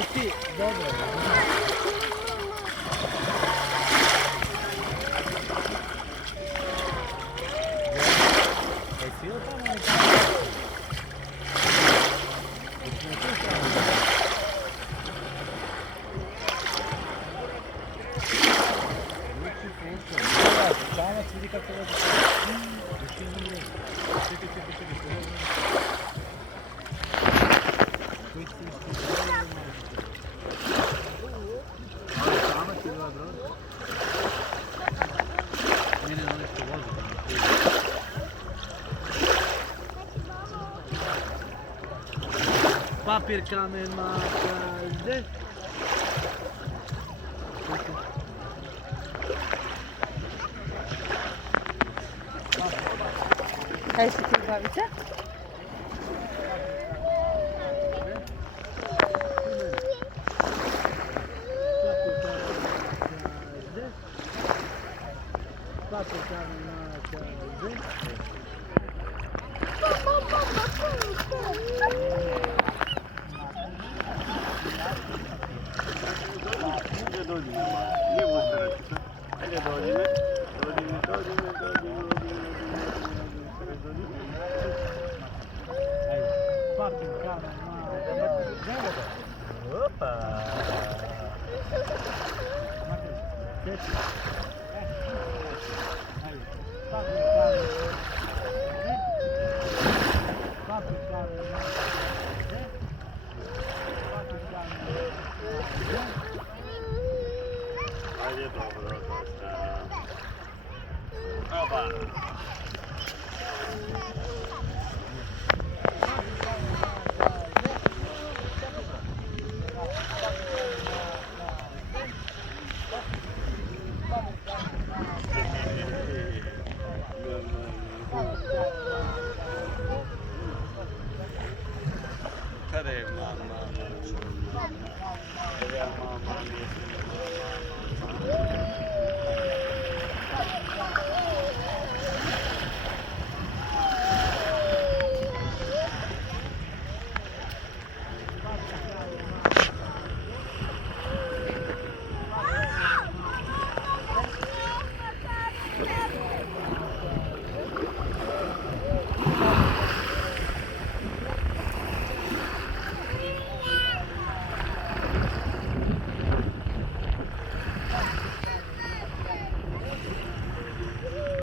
Sì, dobro. E svi o tamo neki... Čamac vidi kako vodi. Čekaj, čamac je dva broda. Ne, ono što vozi. Papir, kamen, maka, Kaj se ti bavite? Opa! Ajde, dobro, dosta. Opa! Kada je mama? Kada je mama?